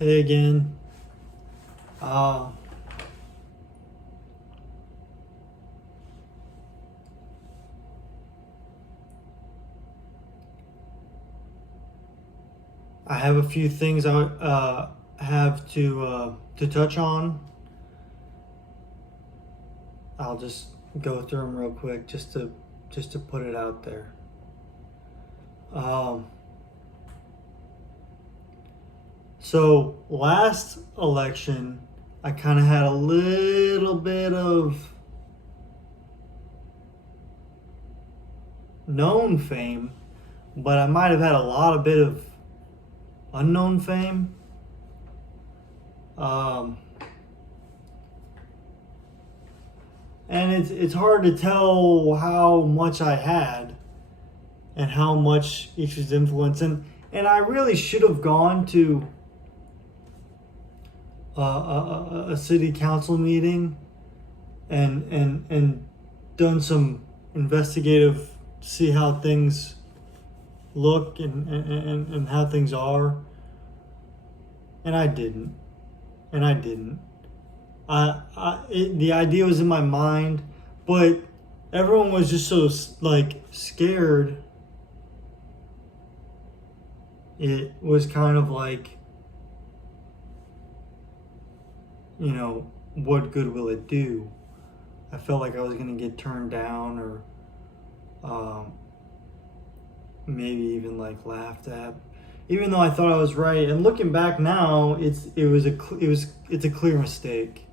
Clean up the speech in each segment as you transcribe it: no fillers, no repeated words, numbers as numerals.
Hey again. Uh, I have a few things I have to touch on. I'll just go through them real quick, just to put it out there. Um, so last election, I kind of had a little bit of known fame, but I might have had a lot of bit of unknown fame. Um, and it's hard to tell how much I had and how much each was influence. And I really should have gone to a city council meeting and done some investigative, see how things look and how things are. And I didn't. And I didn't. The idea was in my mind, but everyone was just so like scared. It was kind of like, what good will it do? I felt like I was going to get turned down or maybe even like laughed at, even though I thought I was right. And looking back now, it's a clear mistake.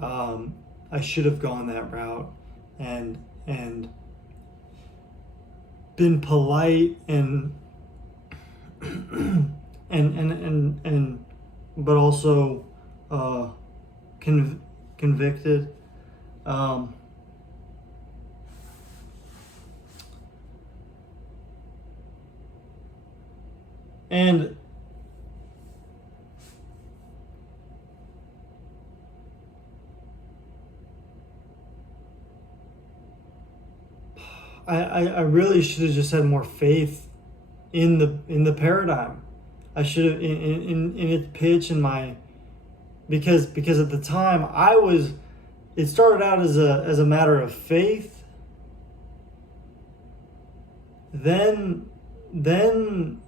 I should have gone that route and been polite and and but also convicted. Um, and I really should have just had more faith in the paradigm. I should have in its pitch and my because at the time it started out as a matter of faith. Then then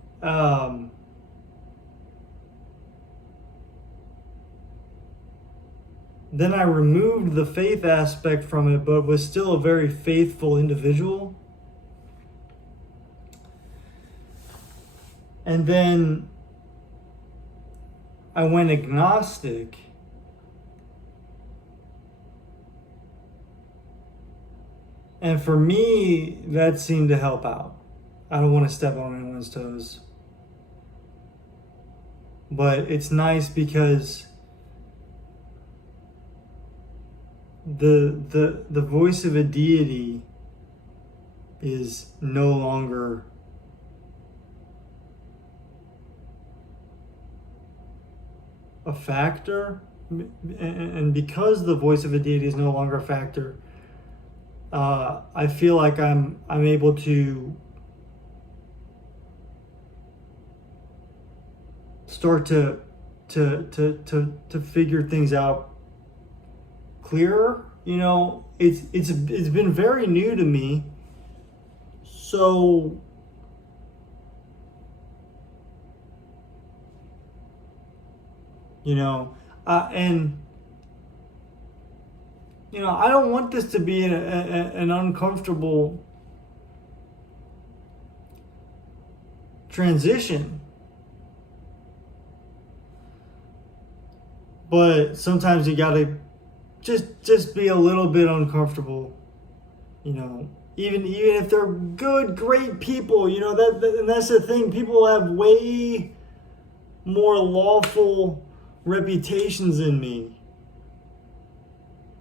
I removed the faith aspect from it, but was still a very faithful individual. And then I went agnostic. And for me, that seemed to help out. I don't want to step on anyone's toes. But it's nice because the voice of a deity is no longer a factor, and because the voice of a deity is no longer a factor, I feel like I'm able to start to figure things out clearer. It's been very new to me, so and I don't want this to be an uncomfortable transition, but sometimes you gotta just be a little bit uncomfortable, even if they're good, great people, and that's the thing. People have way more lawful reputations than me,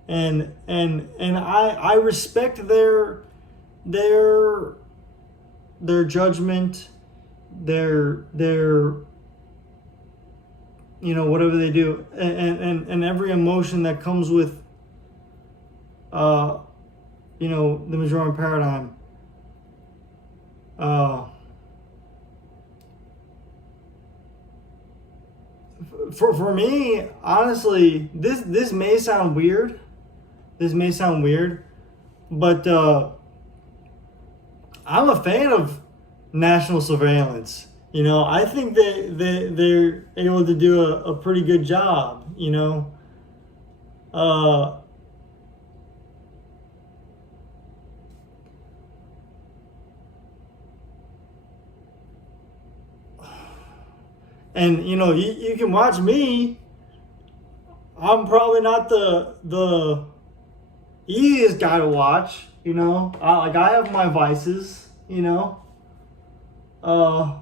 and I respect their judgment, their whatever they do, and every emotion that comes with the Majorem paradigm. for me, honestly, this may sound weird. This may sound weird, but I'm a fan of national surveillance. I think they're able to do a pretty good job. Uh, and you can watch me. I'm probably not the easiest guy to watch. I have my vices. Uh,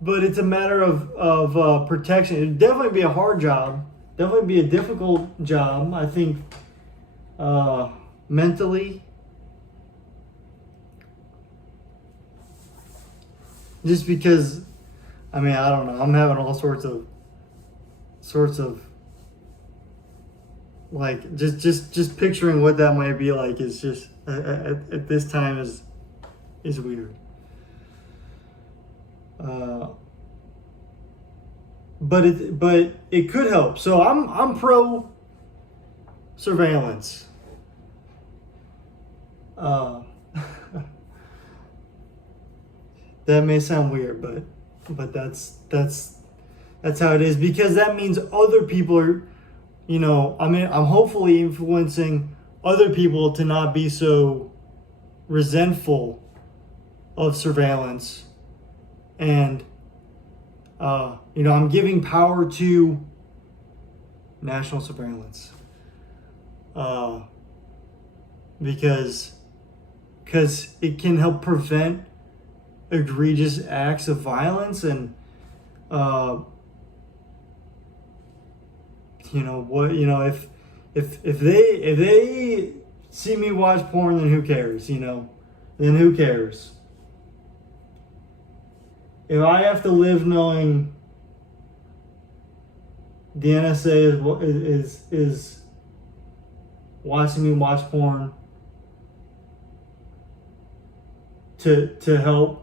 but it's a matter of protection. It'd definitely be a hard job. Definitely be a difficult job. I think mentally. Just because, I don't know. I'm having all sorts of like just picturing what that might be like is just at this time is weird. But it could help. So I'm pro surveillance. That may sound weird, but that's how it is, because that means other people are, I'm hopefully influencing other people to not be so resentful of surveillance, and I'm giving power to national surveillance, because it can help prevent egregious acts of violence, and if they see me watch porn, then who cares? Then who cares? If I have to live knowing the NSA is watching me watch porn to help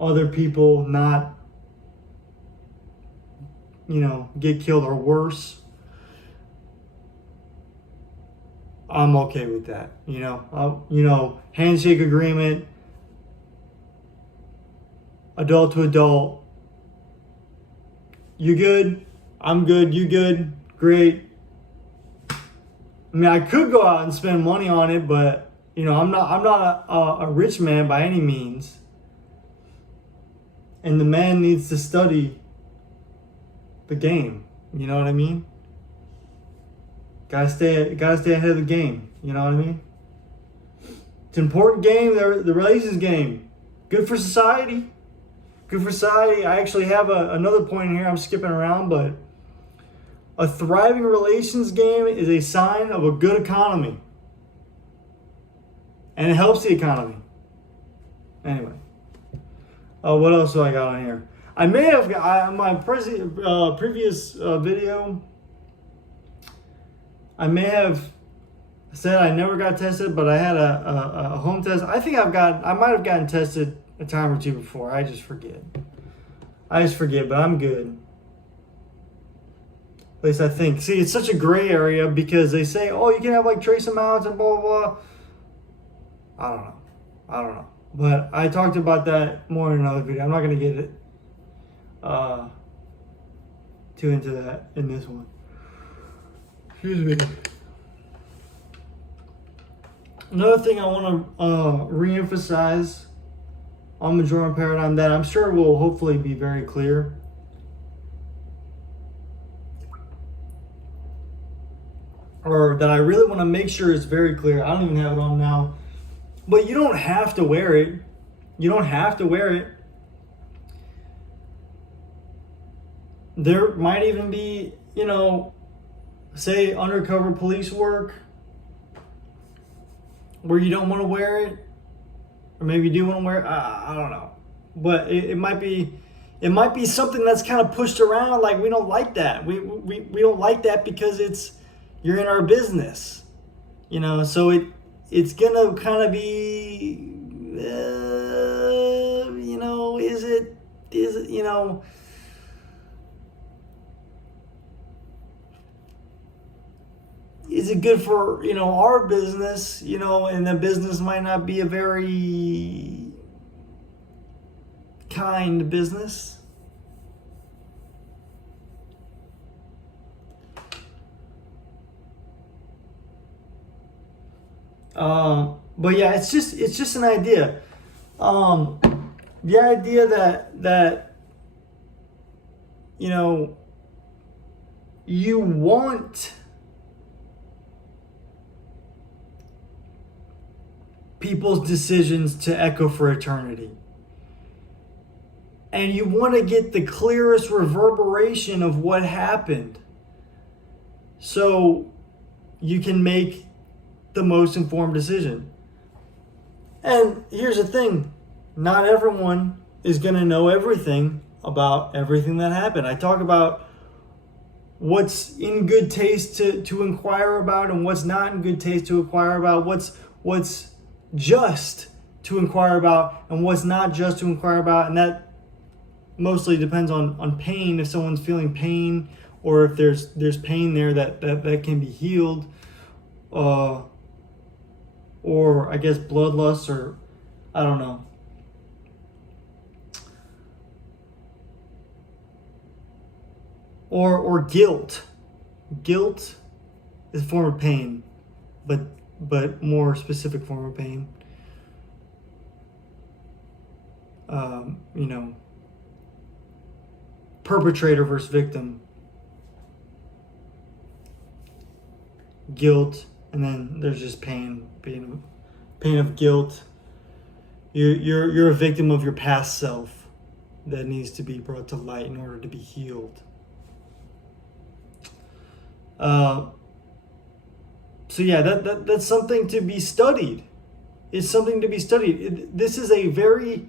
other people not get killed or worse, I'm okay with that. Handshake agreement, adult to adult. You good? I'm good. You good? Great. I could go out and spend money on it, but I'm not a rich man by any means. And the man needs to study the game. You know what I mean? Gotta stay ahead of the game. You know what I mean? It's an important game, the relations game. Good for society. Good for society. I actually have another point in here. I'm skipping around, but a thriving relations game is a sign of a good economy. And it helps the economy. Anyway. What else do I got on here? I may have on my previous video, I may have said I never got tested, but I had a home test. I think I might have gotten tested a time or two before. I just forget, but I'm good. At least I think. See, it's such a gray area because they say, oh, you can have like trace amounts and blah, blah, blah. I don't know. But I talked about that more in another video. I'm not going to get it too into that in this one. Excuse me. Another thing I want to re-emphasize on Majorem paradigm that I'm sure will hopefully be very clear. Or that I really want to make sure is very clear. I don't even have it on now. But you don't have to wear it. You don't have to wear it. There might even be, say undercover police work where you don't want to wear it. Or maybe you do want to wear it. I don't know. But it might be something that's kind of pushed around. Like, we don't like that. We don't like that because you're in our business. So it's gonna kind of be, is it good for, our business, and the business might not be a very kind business. But yeah, it's just an idea. The idea that you want people's decisions to echo for eternity. And you want to get the clearest reverberation of what happened, so you can make the most informed decision. And here's the thing, not everyone is going to know everything about everything that happened. I talk about what's in good taste to inquire about and what's not in good taste to inquire about, what's just to inquire about and what's not just to inquire about. And that mostly depends on pain, if someone's feeling pain, or if there's pain there that can be healed, or I guess bloodlust, or I don't know. Or guilt. Guilt is a form of pain, but more specific form of pain. Perpetrator versus victim. Guilt, and then there's just pain of guilt. You're a victim of your past self that needs to be brought to light in order to be healed. So yeah, that's something to be studied. It's something to be studied. This is a very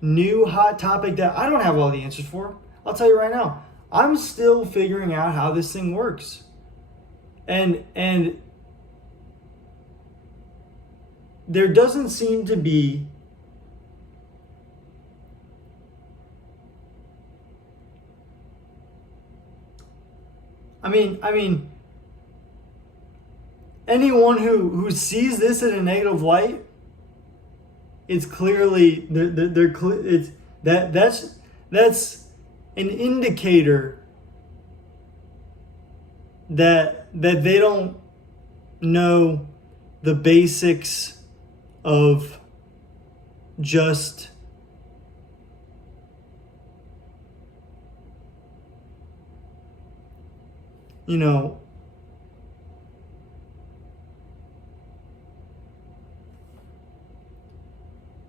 new hot topic that I don't have all the answers for. I'll tell you right now, I'm still figuring out how this thing works. And there doesn't seem to be I mean anyone who sees this in a negative light, it's clearly that's an indicator that they don't know the basics of just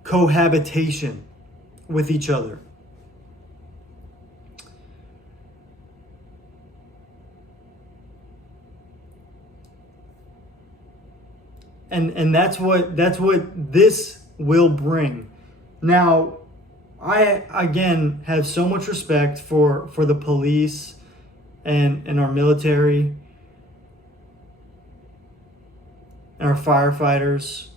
cohabitation with each other. And that's what this will bring. Now, I again have so much respect for the police and our military and our firefighters.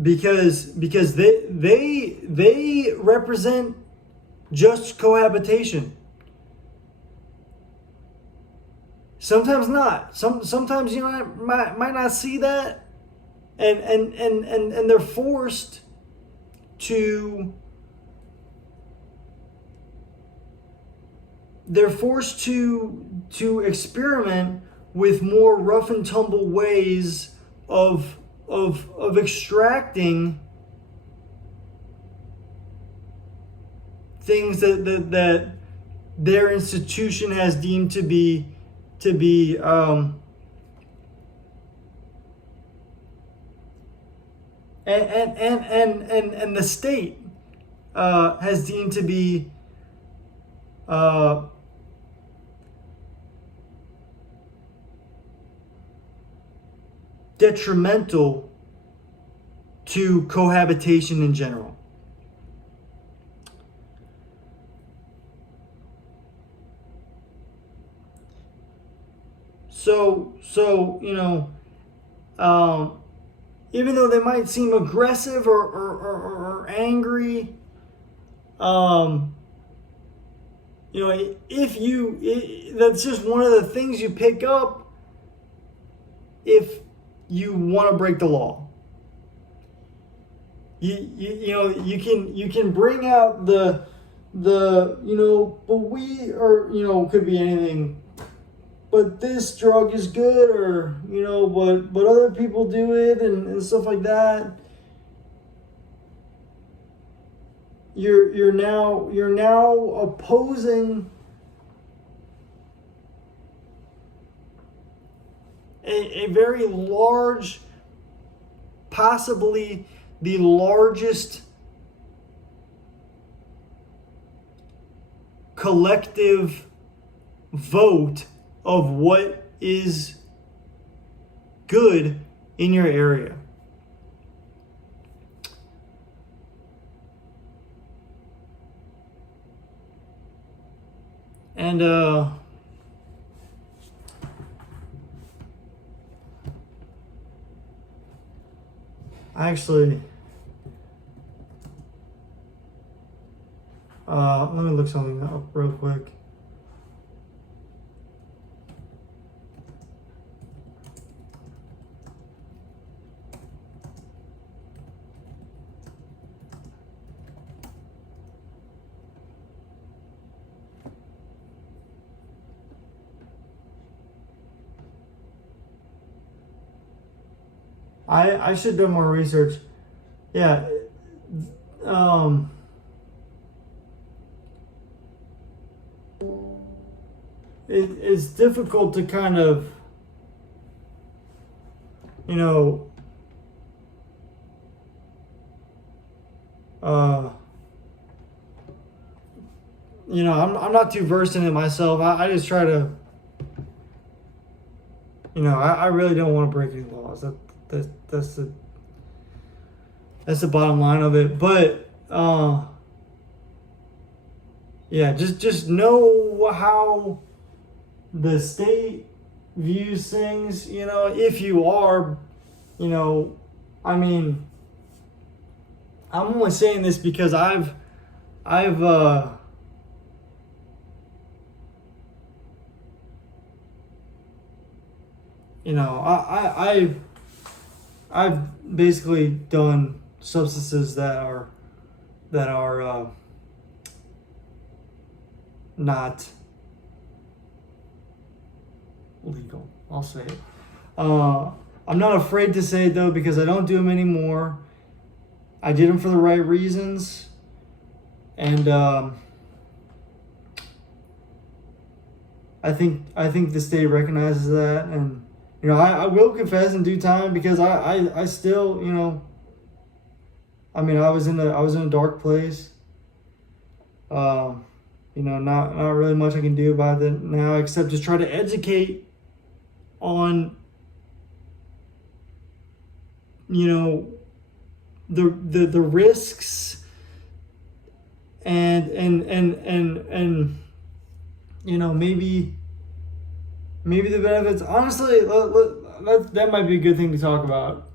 Because they represent just cohabitation. Sometimes not. Sometimes might not see that, and they're forced to experiment with more rough and tumble ways of extracting things that their institution has deemed to be and the state has deemed to be detrimental to cohabitation in general. So even though they might seem aggressive or angry, that's just one of the things you pick up if you want to break the law. You can bring out the but we, or could be anything, but this drug is good, or but other people do it, and stuff like that. You're now opposing a very large, possibly the largest collective vote of what is good in your area. And actually, let me look something up real quick. I should do more research. Yeah. It's difficult to kind of, I'm not too versed in it myself. I just try to, I really don't want to break any laws. That's the bottom line of it. But just know how the state views things. If you are, I'm only saying this because I've I've basically done substances that are not legal. I'll say it. I'm not afraid to say it though, because I don't do them anymore. I did them for the right reasons, and I think the state recognizes that, and I will confess in due time, because I still I was in a dark place. Not really much I can do about it now, except just try to educate on the risks and maybe the benefits. Honestly, that might be a good thing to talk about.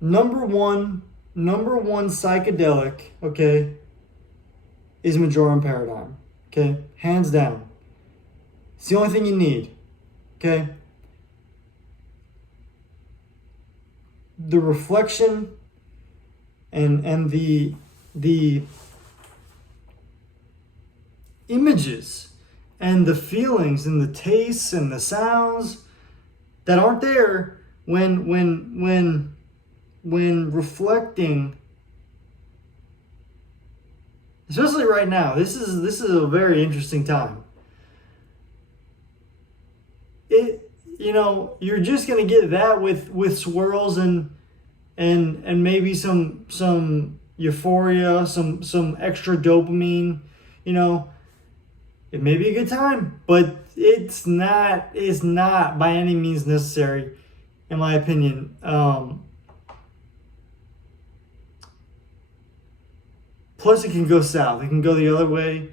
Number one psychedelic, okay, is Majorem paradigm, okay, hands down. It's the only thing you need, okay. The reflection and the images and the feelings and the tastes and the sounds that aren't there when reflecting, especially right now. This is a very interesting time. You're just gonna get that with swirls and maybe some euphoria, some extra dopamine. It may be a good time, but it's not by any means necessary, in my opinion. Plus, it can go south. It can go the other way.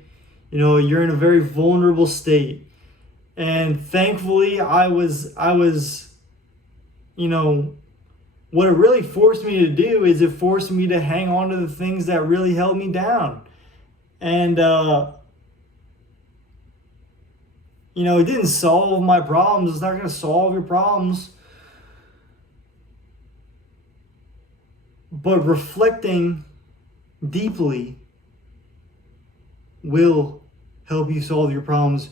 You're in a very vulnerable state, And thankfully, I was, you know, what it really forced me to do is it forced me to hang on to the things that really held me down. And, it didn't solve my problems. It's not going to solve your problems. But reflecting deeply will help you solve your problems.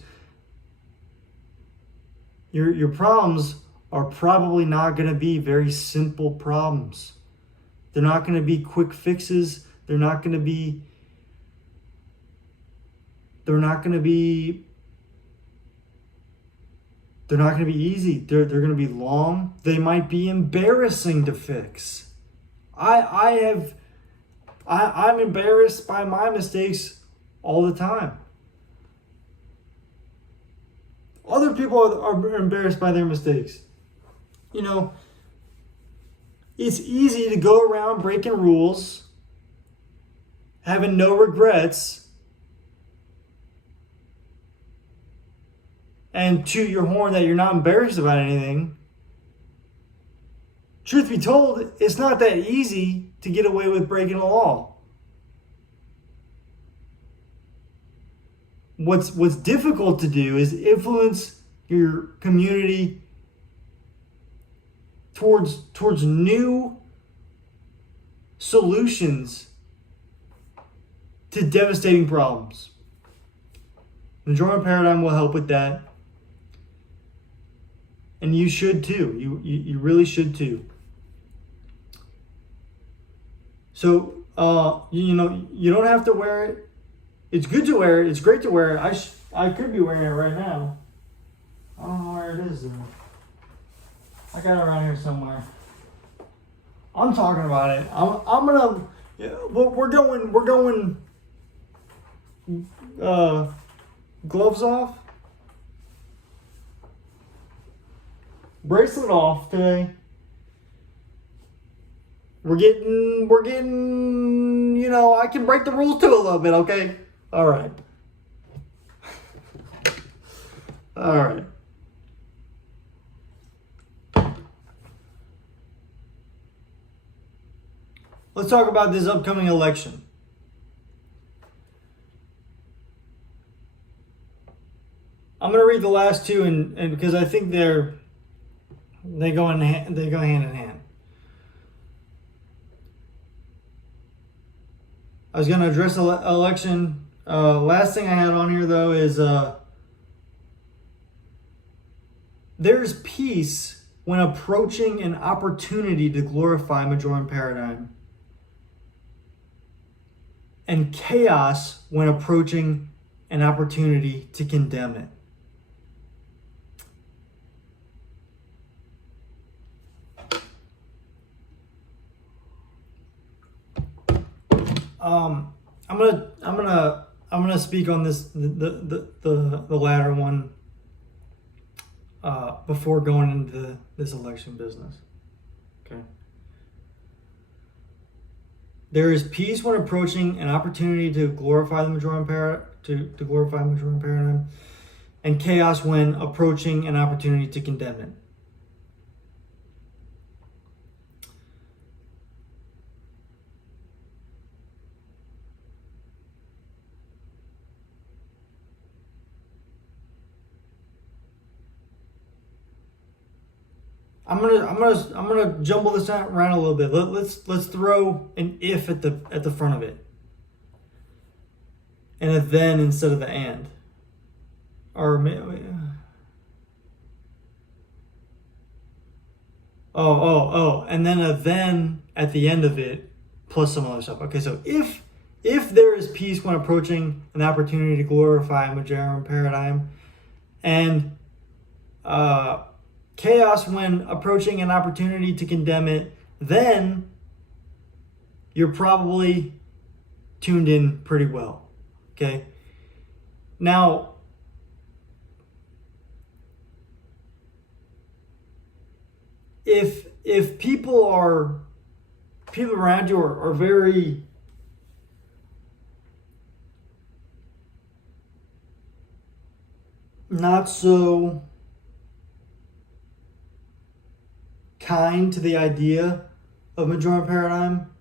Your problems are probably not going to be very simple problems. They're not going to be quick fixes. They're not going to be easy. They're going to be long. They might be embarrassing to fix. I'm embarrassed by my mistakes all the time. Other people are embarrassed by their mistakes. It's easy to go around breaking rules, having no regrets, and toot your horn that you're not embarrassed about anything. Truth be told, it's not that easy to get away with breaking a law. What's difficult to do is influence your community towards new solutions to devastating problems. The Majorem paradigm will help with that. And you should too. You really should too. So, you don't have to wear it. It's good to wear it. It's great to wear it. I could be wearing it right now. I don't know where it is though. I got it around here somewhere. I'm talking about it. I'm gonna. We're going. Gloves off. Bracelet off today. We're getting, I can break the rules too a little bit, okay? All right. All right. Let's talk about this upcoming election. I'm going to read the last two and because I think they go hand in hand. I was going to address election. Last thing I had on here, though, is there's peace when approaching an opportunity to glorify Majorem paradigm, and chaos when approaching an opportunity to condemn it. I'm gonna speak on this the latter one before going into this election business. Okay. There is peace when approaching an opportunity to glorify the Majorem paradigm, and chaos when approaching an opportunity to condemn it. I'm gonna jumble this around a little bit. Let's throw an if at the front of it, and a then instead of the and, or and then a then at the end of it plus some other stuff. Okay, so if there is peace when approaching an opportunity to glorify a Majorem paradigm, and chaos when approaching an opportunity to condemn it, then you're probably tuned in pretty well. Okay? Now, if people around you are very not so kind to the idea of Majorem paradigm.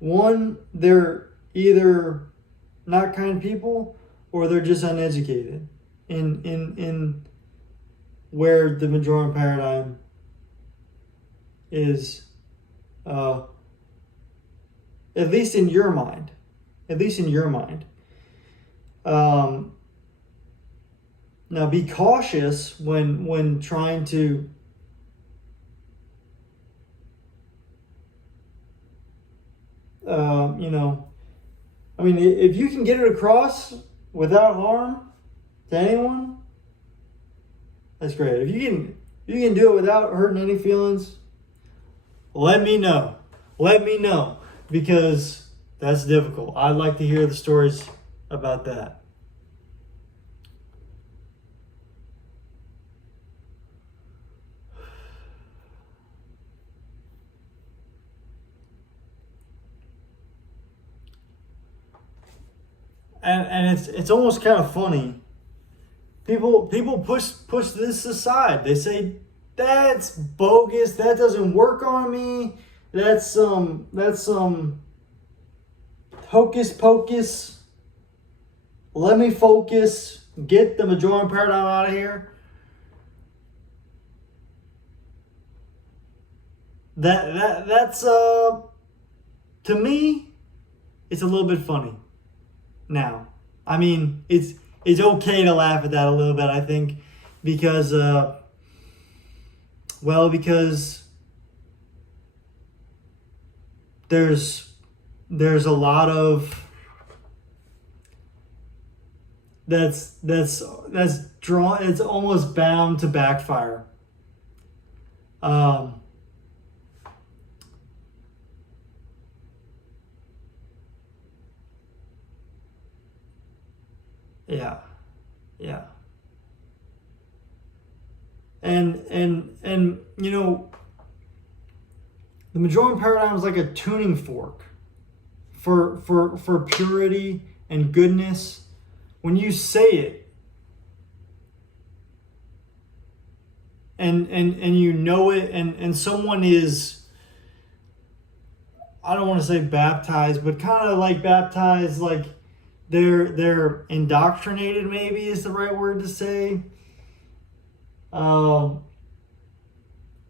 One, they're either not kind people or they're just uneducated in where the Majorem paradigm is, at least in your mind. At least in your mind. Now be cautious when trying to I mean, if you can get it across without harm to anyone, that's great. If you can do it without hurting any feelings, let me know. Let me know, because that's difficult. I'd like to hear the stories about that. And it's almost kind of funny. People push this aside. They say that's bogus. That doesn't work on me. That's some hocus pocus. Let me focus. Get the Majorem paradigm out of here. That's to me, it's a little bit funny. Now, I mean, it's okay to laugh at that a little bit, I think, because because there's a lot of that's drawn. It's almost bound to backfire. Yeah. And the Majorem paradigm is like a tuning fork for purity and goodness. When you say it and you know it, and someone is, I don't want to say baptized, but kind of like baptized, like they're indoctrinated, maybe is the right word to say.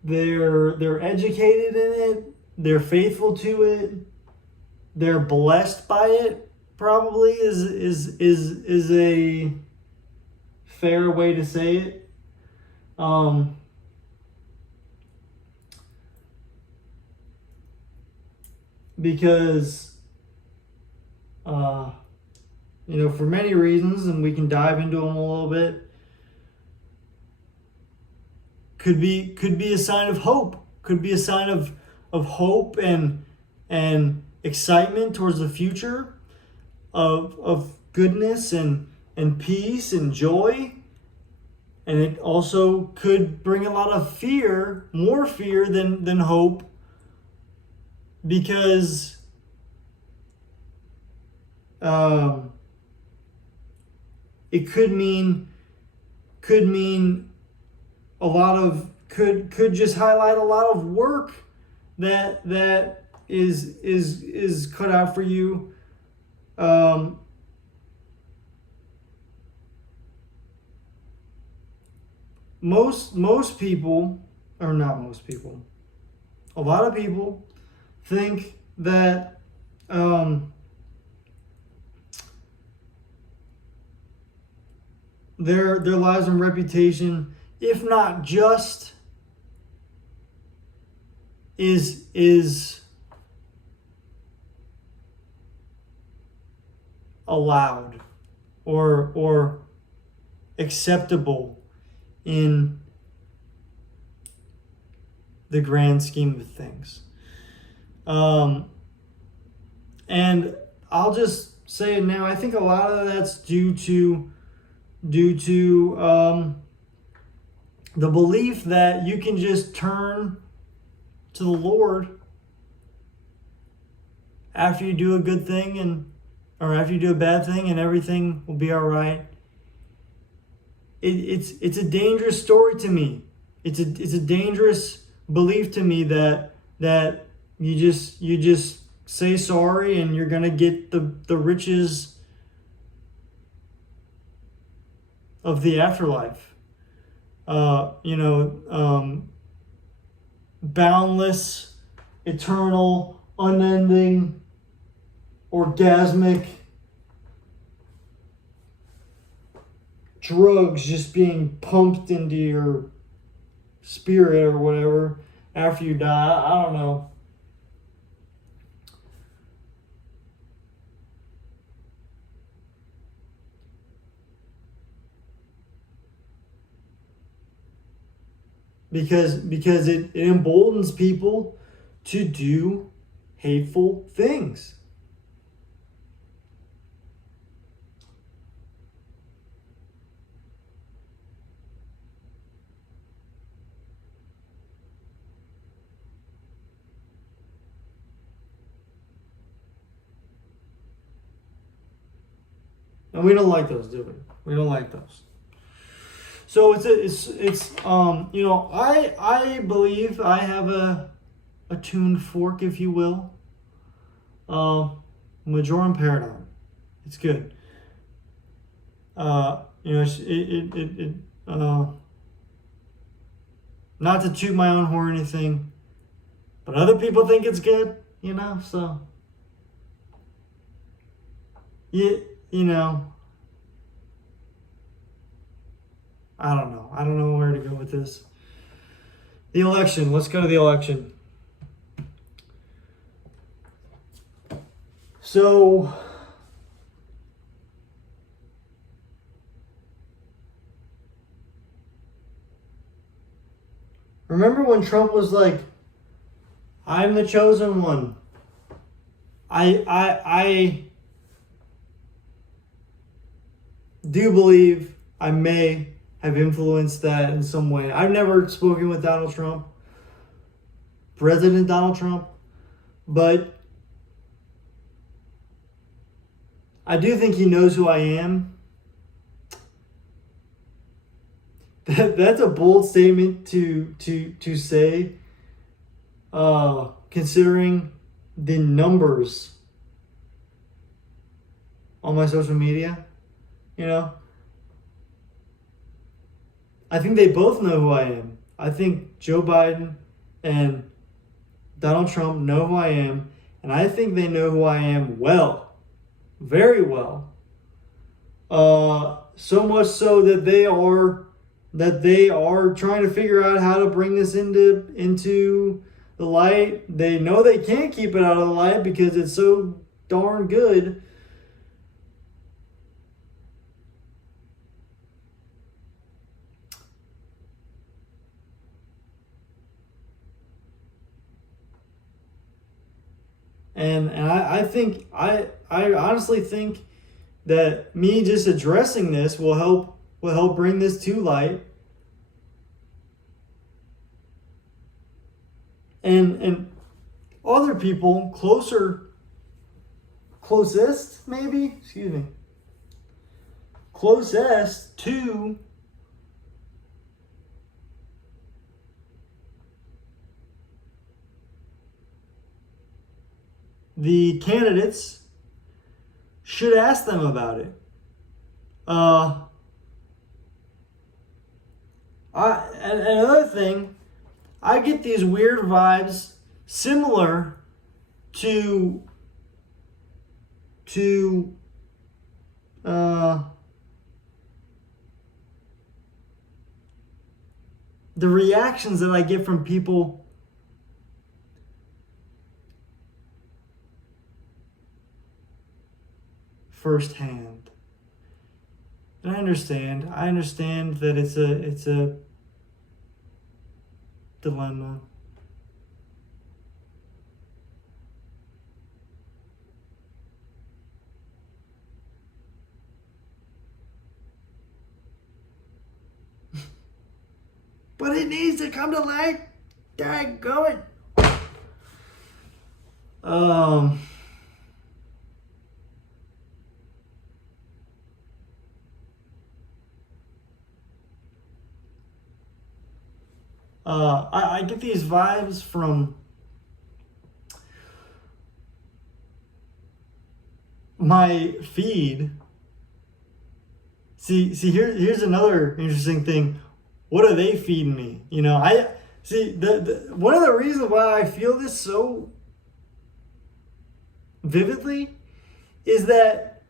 They're educated in it. They're faithful to it. They're blessed by it. Probably is a fair way to say it. Because for many reasons, and we can dive into them a little bit, could be a sign of hope. Could be a sign of hope and excitement towards the future, of goodness and peace and joy. And it also could bring a lot of fear, more fear than hope, because it could mean a lot of could just highlight a lot of work that is cut out for you. Most people, or not most people, a lot of people think that their lives and reputation, if not just, is allowed or acceptable in the grand scheme of things. And I'll just say it now. I think a lot of that's due to the belief that you can just turn to the Lord after you do a good thing or after you do a bad thing and everything will be all right. It's a dangerous story to me. It's a dangerous belief to me that you just say sorry and you're gonna get the riches of the afterlife. Boundless, eternal, unending, orgasmic drugs just being pumped into your spirit or whatever after you die. I don't know. Because it emboldens people to do hateful things. And we don't like those, do we? We don't like those. So I believe I have a tuned fork, if you will. Majorem paradigm. It's good. Not to toot my own horn or anything, but other people think it's good, so I don't know. I don't know where to go with this. The election. Let's go to the election. So, remember when Trump was like, "I'm the chosen one." I do believe I may have influenced that in some way. I've never spoken with Donald Trump, President Donald Trump, but I do think he knows who I am. That's a bold statement to say, considering the numbers on my social media, I think they both know who I am. I think Joe Biden and Donald Trump know who I am, and I think they know who I am well, very well. So much so that they are trying to figure out how to bring this into the light. They know they can't keep it out of the light because it's so darn good. And I honestly think that me just addressing this will help bring this to light. And other people closest to the candidates should ask them about it. Another thing, I get these weird vibes similar to the reactions that I get from people firsthand. And I understand that it's a dilemma. But it needs to come to light. Daggone it. I get these vibes from my feed. Here's another interesting thing. What are they feeding me? I see the one of the reasons why I feel this so vividly is that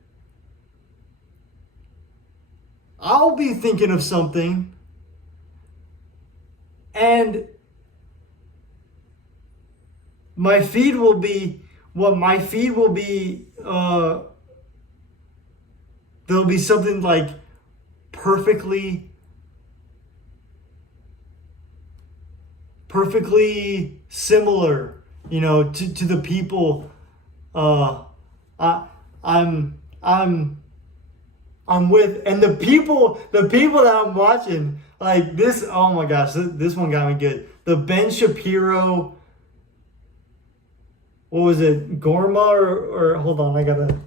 I'll be thinking of something and my feed will be there'll be something like perfectly similar, to the people I I'm with, and the people that I'm watching, like this. Oh my gosh, this one got me good. The Ben Shapiro, what was it, Gorma or hold on, I gotta.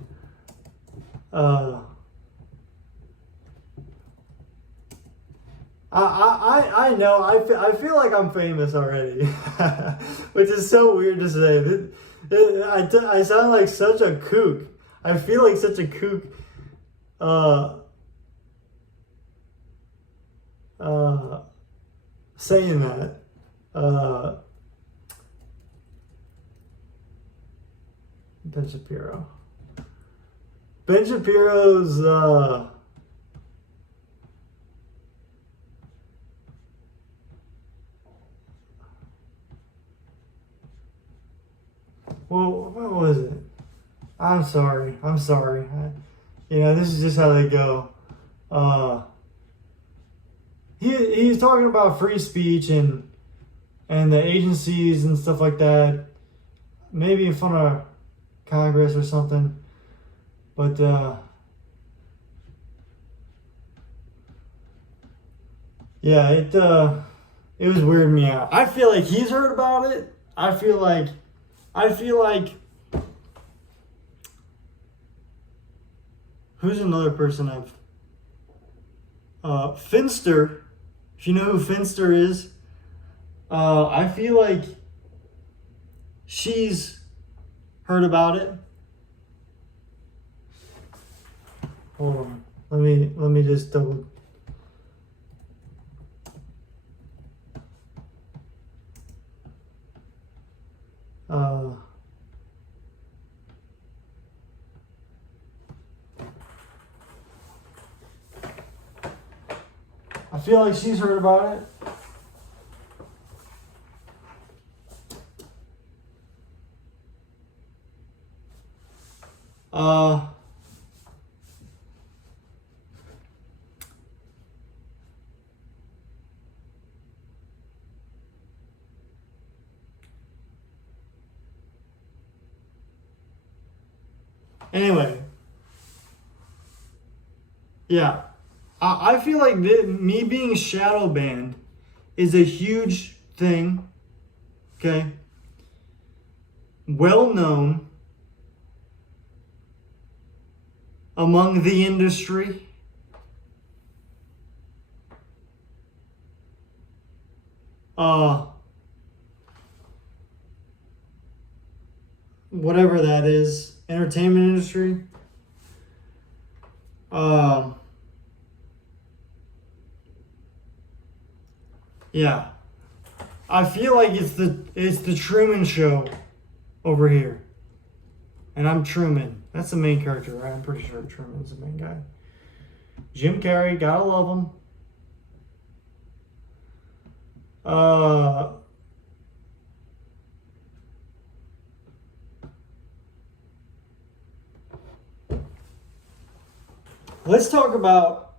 I know I feel like I'm famous already, which is so weird to say. I sound like such a kook. I feel like such a kook. Saying that. Ben Shapiro. Ben Shapiro's well, what was it? I'm sorry. This is just how they go. He's talking about free speech and the agencies and stuff like that. Maybe in front of Congress or something. But yeah, it was weirding me out. I feel like he's heard about it. I feel like who's another person Finster. If you know who Finster is, I feel like she's heard about it. Hold on. Let me just double. I feel like she's heard about it. Anyway, yeah, I feel like me being shadow banned is a huge thing. Okay, well known among the industry. Whatever that is, entertainment industry. Yeah, I feel like it's the Truman Show over here, and I'm Truman. That's the main character, right? I'm pretty sure Truman's the main guy. Jim Carrey, gotta love him. Let's talk about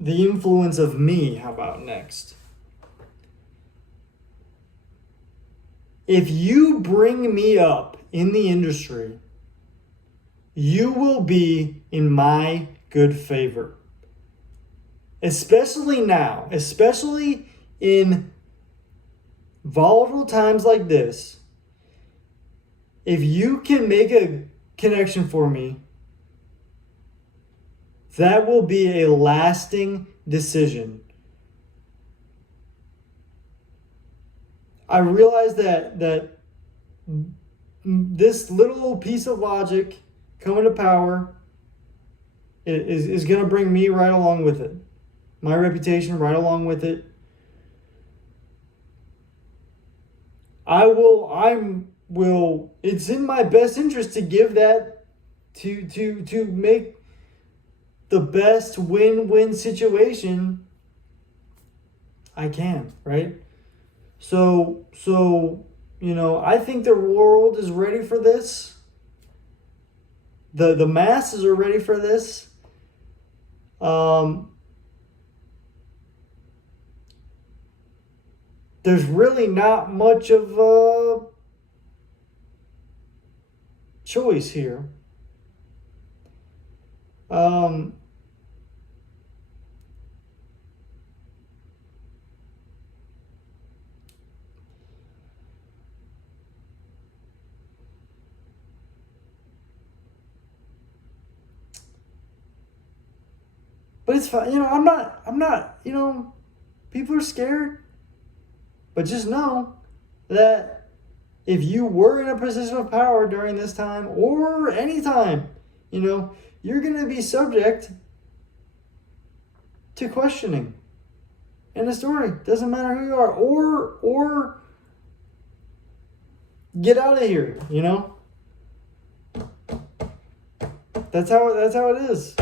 the influence of me. How about next? If you bring me up in the industry, you will be in my good favor. Especially now, especially in volatile times like this. If you can make a connection for me, that will be a lasting decision I realize that this little piece of logic coming to power is going to bring me right along with it, my reputation right along with it. It's in my best interest to give that, to make the best win-win situation I can, right? So I think the world is ready for this. The masses are ready for this. There's really not much of a choice here. But it's fine. I'm not, people are scared. But just know that if you were in a position of power during this time or any time, you're going to be subject to questioning. End of story. Doesn't matter who you are, or get out of here. That's how it is.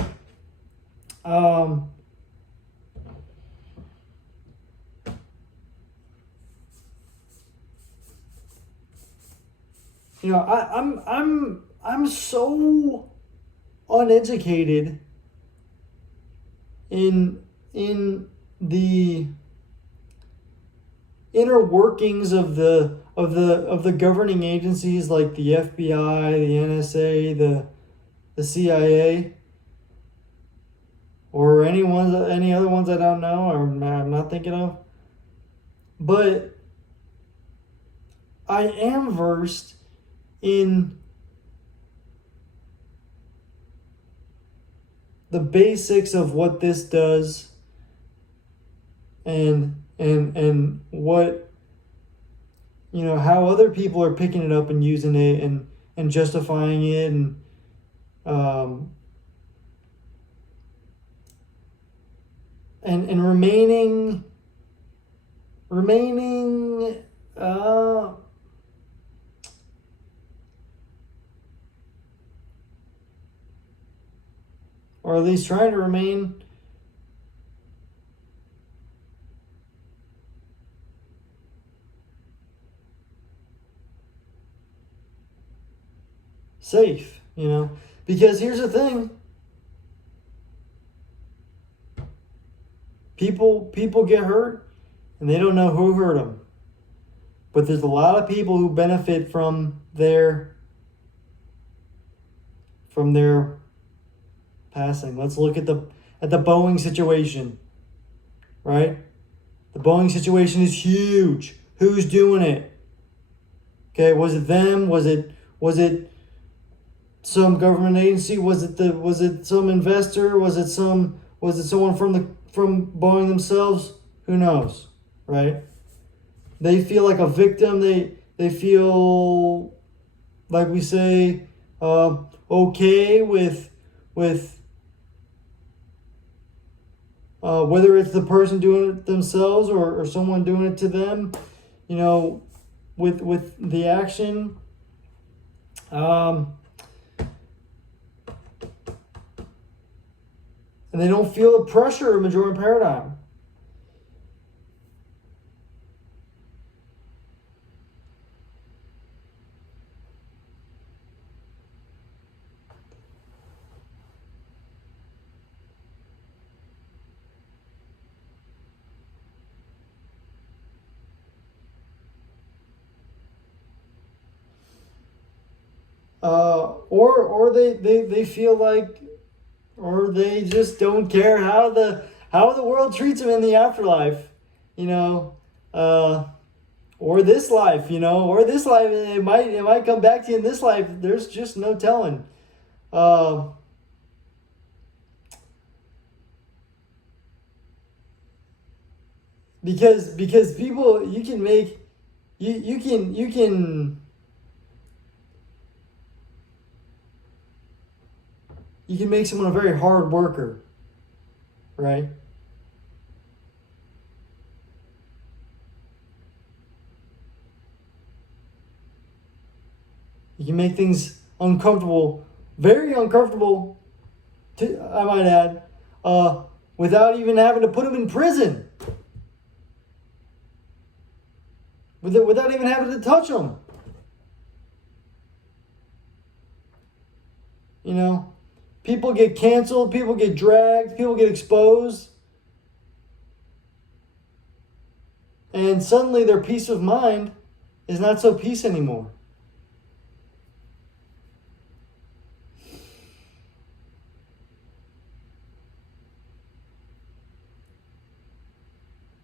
I'm so uneducated in the inner workings of the governing agencies like the FBI, the NSA, the CIA, or any other ones I don't know or I'm not thinking of. But I am versed in the basics of what this does and what how other people are picking it up and using it and justifying it and remaining or at least trying to remain safe, because here's the thing. People get hurt and they don't know who hurt them. But there's a lot of people who benefit from their passing. Let's look at the Boeing situation. Right? The Boeing situation is huge. Who's doing it? Okay, was it them? Was it some government agency? Was it some investor? Was it someone from Boeing themselves? Who knows, right? They feel like a victim. They feel, like we say, okay with whether it's the person doing it themselves or someone doing it to them, with the action. And they don't feel the pressure of Majorem paradigm. Or they feel like, or they just don't care how the world treats them in the afterlife, or this life, or this life. It might come back to you in this life. There's just no telling. Because people, you can make you can make someone a very hard worker, right? You can make things uncomfortable, very uncomfortable, I might add, without even having to put them in prison, without even having to touch them. You know, people get canceled, people get dragged, people get exposed, and suddenly their peace of mind is not so peace anymore.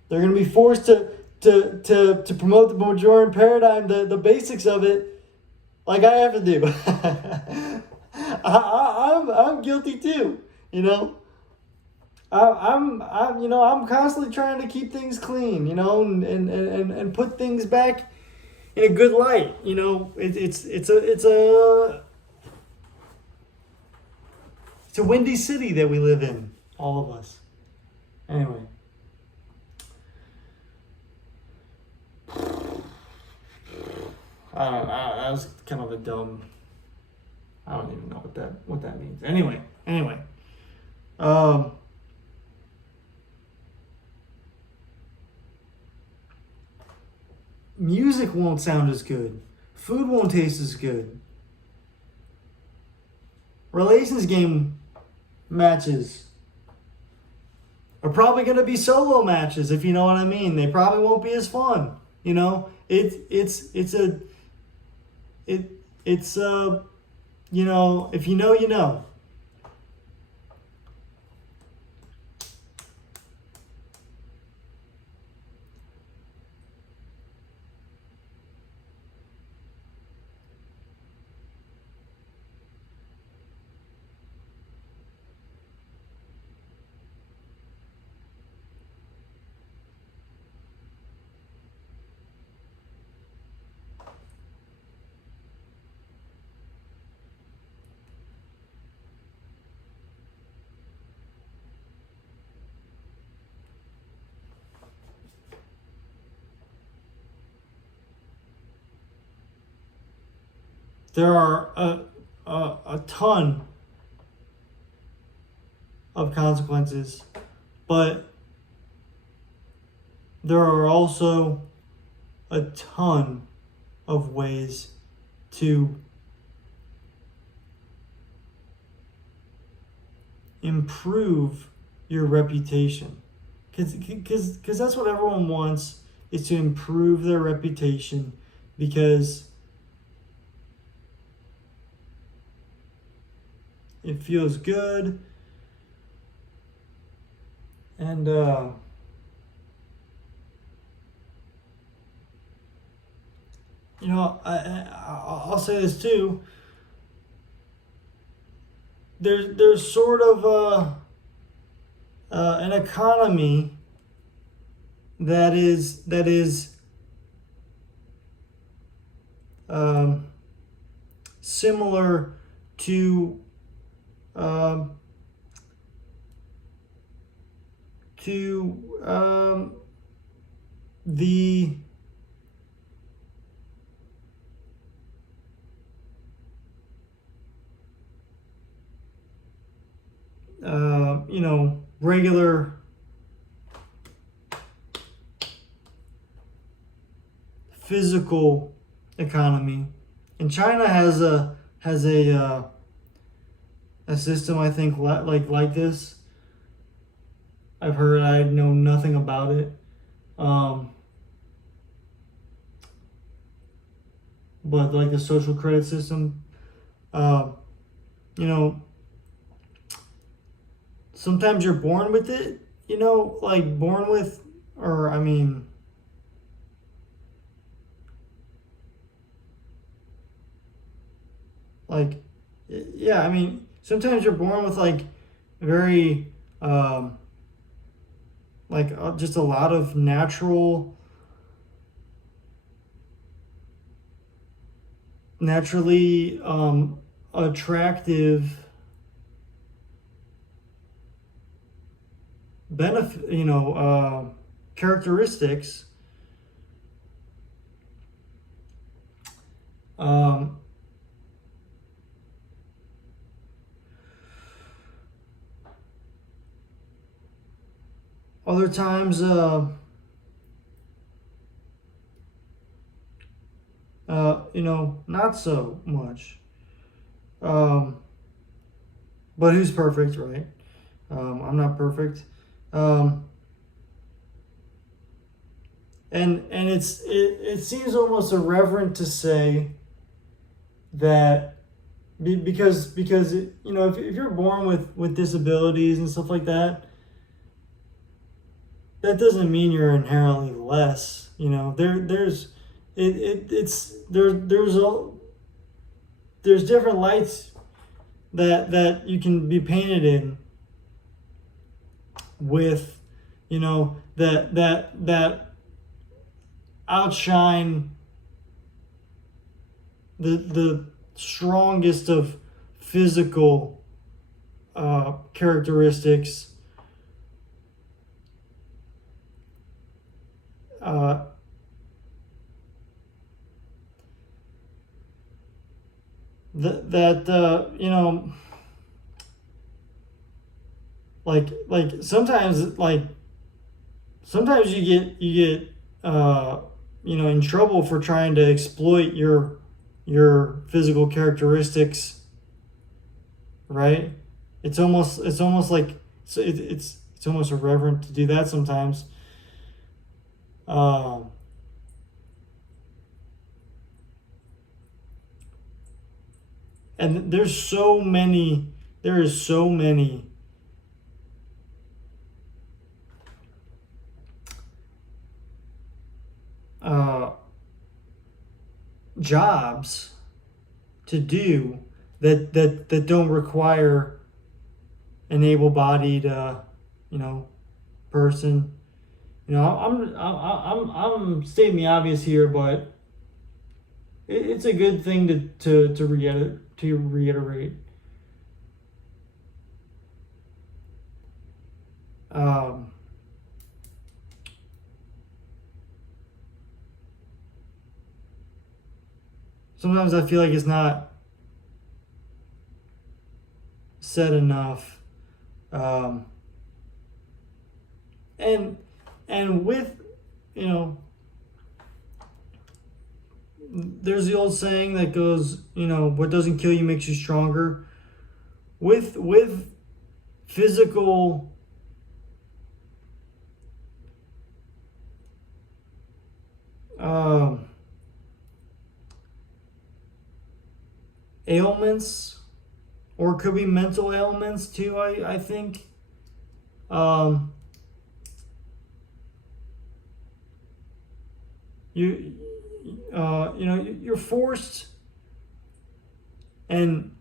They're going to be forced to promote the Majorem paradigm, the basics of it, like I have to do. I'm guilty too, you know. I'm constantly trying to keep things clean, you know, and put things back in a good light, you know. It's a windy city that we live in, all of us. Anyway. That was kind of a dumb. I don't even know what that means. Anyway. Music won't sound as good. Food won't taste as good. Relations game matches are probably going to be solo matches, if you know what I mean. They probably won't be as fun. You know, it's you know, if you know, you know. There are a ton of consequences, but there are also a ton of ways to improve your reputation, because that's what everyone wants, is to improve their reputation, because it feels good, and you know, I'll say this too. There's sort of an economy that is similar to the you know, regular physical economy. And China has a system, I think, like this. I've heard. I know nothing about it. But like the social credit system, you know, sometimes you're born with it, you know, like born with, or I mean, like, yeah, I mean, sometimes you're born with like very, just a lot of natural naturally attractive benefit, characteristics. Um, Other times, not so much. Um, but who's perfect, right? I'm not perfect. Um, and it seems almost irreverent to say that because if you're born with disabilities and stuff like that, that doesn't mean you're inherently less. There's different lights that you can be painted in with, that outshine the strongest of physical characteristics. That like sometimes you get in trouble for trying to exploit your physical characteristics, right? It's almost like it's almost irreverent to do that sometimes. And there is so many jobs to do that don't require an able-bodied person. I'm stating the obvious here, but it's a good thing to reiterate. Sometimes I feel like it's not said enough, and with there's the old saying that goes, what doesn't kill you makes you stronger. With physical ailments, or it could be mental ailments too, I think. You're forced, and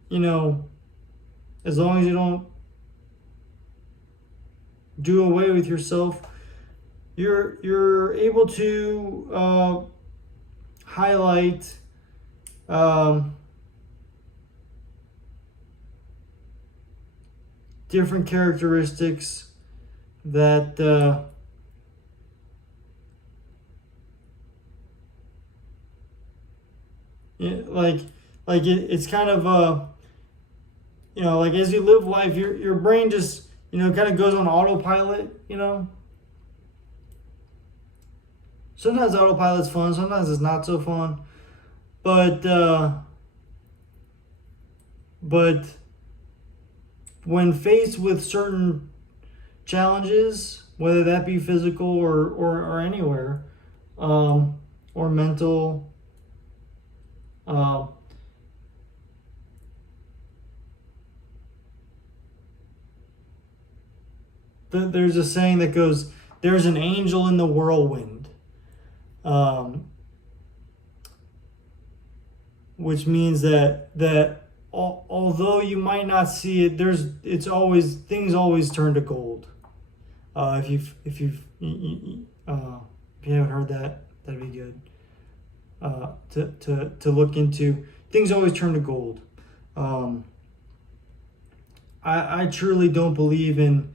as long as you don't do away with yourself, you're able to highlight different characteristics that it's kind of like as you live life, your brain just kind of goes on autopilot. Sometimes autopilot's fun, sometimes it's not so fun, but when faced with certain challenges, whether that be physical or anywhere, or mental, there's a saying that goes, "There's an angel in the whirlwind," which means that although you might not see it, things always turn to gold. If you haven't heard that, that'd be good to look into. things always turn to gold. I truly don't believe in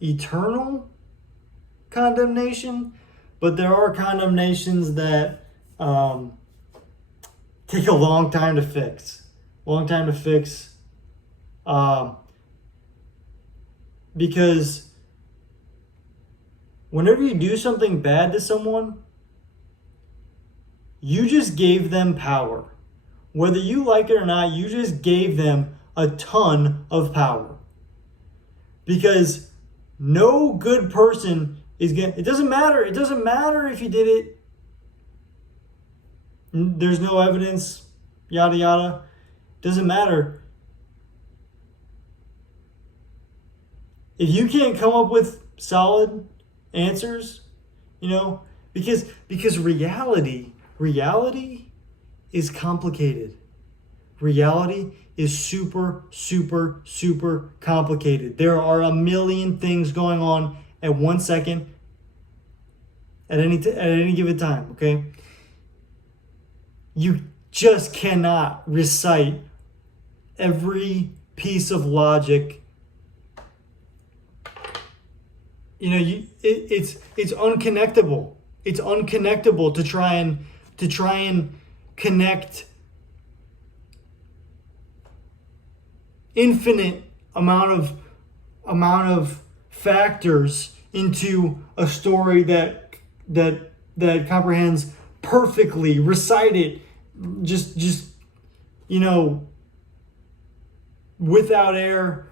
eternal condemnation, but there are condemnations that take a long time to fix. Because whenever you do something bad to someone, you just gave them power. Whether you like it or not, you just gave them a ton of power. Because no good person is going to, it doesn't matter if you did it, there's no evidence, yada yada, doesn't matter. If you can't come up with solid answers, because reality is complicated. Reality is super, super, super complicated. There are a million things going on at 1 second at any given time, okay? You just cannot recite every piece of logic. It's unconnectable. It's unconnectable to try and connect infinite amount of factors into a story that comprehends perfectly, recite it just without error,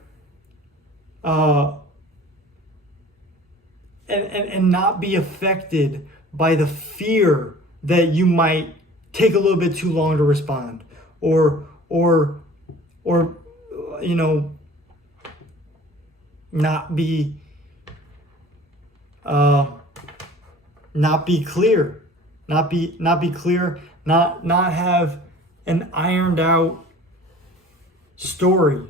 and not be affected by the fear that you might take a little bit too long to respond, or not be clear, not have an ironed out story.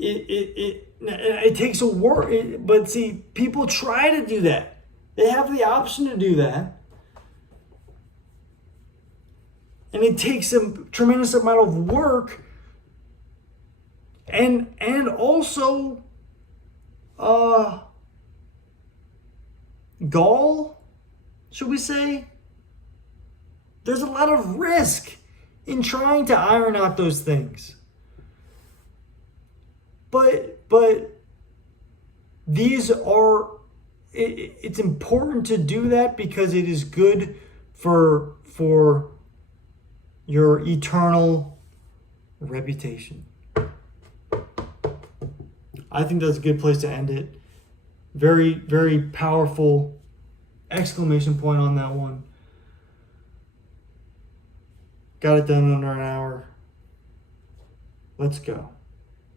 It takes a work, but see, people try to do that. They have the option to do that, and it takes a tremendous amount of work, and also gall, should we say? There's a lot of risk in trying to iron out those things. But these are, it's important to do that because it is good for your eternal reputation. I think that's a good place to end it. Very, very powerful exclamation point on that one. Got it done under an hour. Let's go.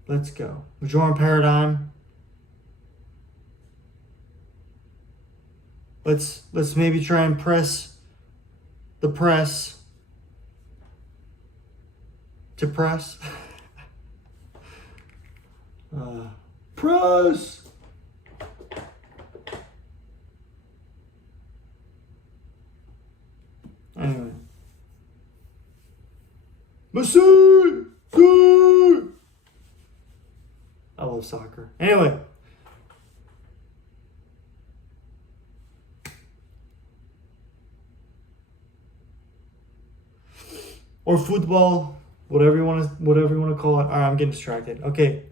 Majorem paradigm. Let's maybe try and press the press to press. Press. Anyway. Messi! I love soccer. Anyway. Or football, whatever you want to call it. All right, I'm getting distracted. Okay.